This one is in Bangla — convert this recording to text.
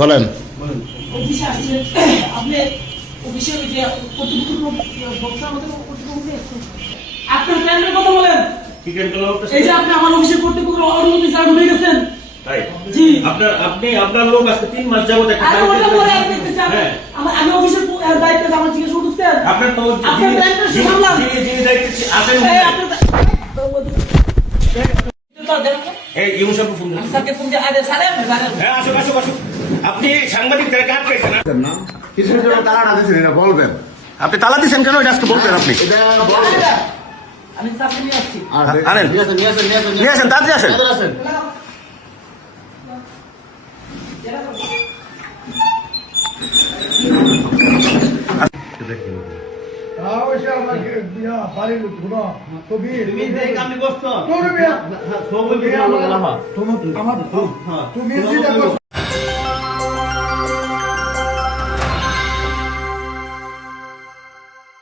বলেন। আপনার প্ল্যানের কথা বলেন। এই যে আপনি আমার অফিসে কর্তৃপক্ষ অনুমতি ছাড়া ঢুকে গেছেন। জি, আপনার লোক আজকে 3 মাস যাবত একটা আমি অফিসের দায়িত্বে আমার জিজ্ঞেস করতেছেন। আপনার তো আপনার প্ল্যানটা সামলান। যিনি দায়িত্বে আছেন এই ইউসুফ ফোন দেন। স্যারকে ফোন দিয়ে আরে স্যার হ্যাঁ আসুন আসুন আসুন। আপনি সাংবাদিক থেকে কাট পেয়েছেন না? কিসের জন্য তালাটা দিয়েছেন এটা বলবেন। আপনি তালা দিয়েছেন কেন এটা আজকে বলবেন আপনি? এটা বলবেন। আমি স্যারকে নিয়ে আসছি। আনেন নিয়ে আসেন তাড়াতাড়ি আসেন। তুমি